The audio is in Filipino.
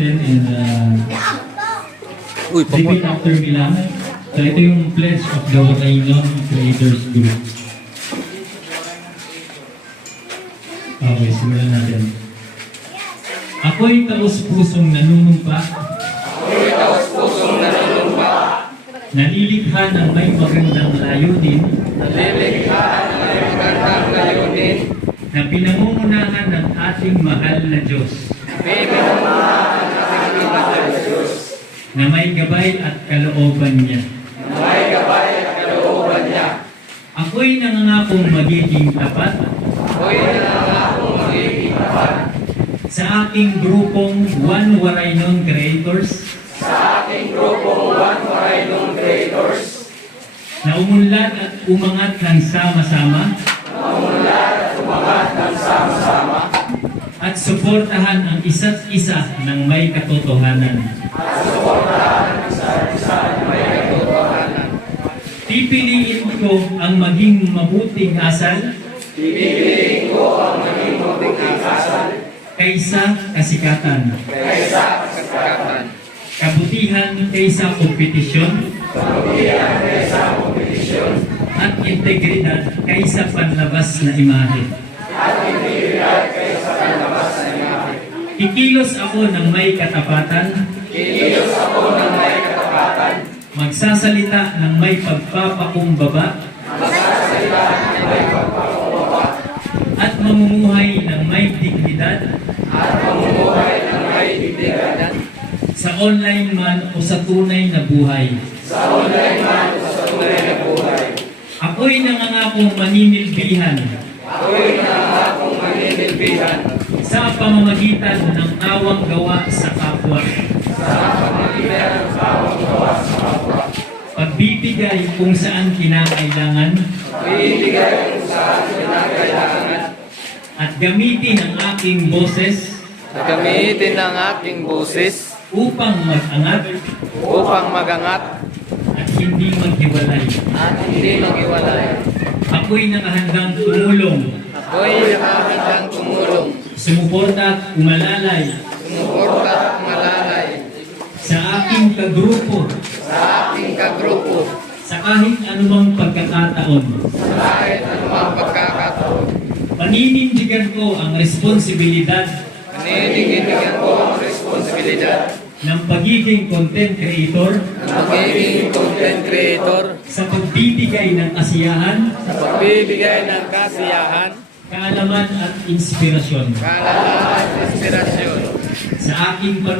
and uh, Uy, repeat papa. after me lang. So ito yung pledge of the Wakainon Creators Group. Okay, simulan natin. Ako'y taus-pusong nanunumpa. Ako'y taus-pusong nanunumpa. Nalilikha ng may magandang layunin. Nalilikha ng may magandang layunin. Na pinangungunahan ng ating mahal na Diyos. Na may gabay at kalooban niya. Na may gabay at kalooban niya. Ako'y nangangakong magiging tapat. sa aking grupong One Warainon Creators sa aking grupong One Warainon Creators na umunlad at umangat ng sama-sama na umunlad at umangat ng sama-sama at suportahan ang isa't isa ng may katotohanan at suportahan ang isa't isa ng may katotohanan Pipiliin ko ang maging mabuting asal kaysa kasikatan. Kaysa kasikatan. Kabutihan kaysa kompetisyon. Kabutihan kaysa kompetisyon. At integridad kaysa panlabas na imahe. Kikilos ako ng may katapatan. Kikilos ako ng may katapatan. Magsasalita ng may pagpapakumbaba. at mamumuhay ng may dignidad at mamumuhay ng may dignidad sa online man o sa tunay na buhay. Sa online man o sa tunay na buhay. Ako'y nangangakong manimilbihan. Ako'y nangangakong manimilbihan. Sa pamamagitan ng awang gawa sa kapwa. Sa pamamagitan ng awang gawa sa kapwa. Pagbibigay kung saan kinakailangan. at gamitin ang aking boses Gamitin ang aking boses upang mag-angat upang magangat at hindi maghiwalay. at hindi maghiwalay. Ako'y nakahandang tumulong, Ako'y nakahandang tumulong, sumuporta at umalalay sumuporta at malalay sa aking kagrupo sa aking kagrupo sa kahit anumang pagkakataon. kahit anumang pagkakataon. Paninindigan ko ang responsibilidad Paninigyan ko ang responsibilidad ng pagiging content creator ng magiging content creator sa pagbibigay ng kasiyahan, sa pagbibigay ng kasiyahan, kaalaman at inspirasyon. Kaalaman at inspirasyon. Sa aking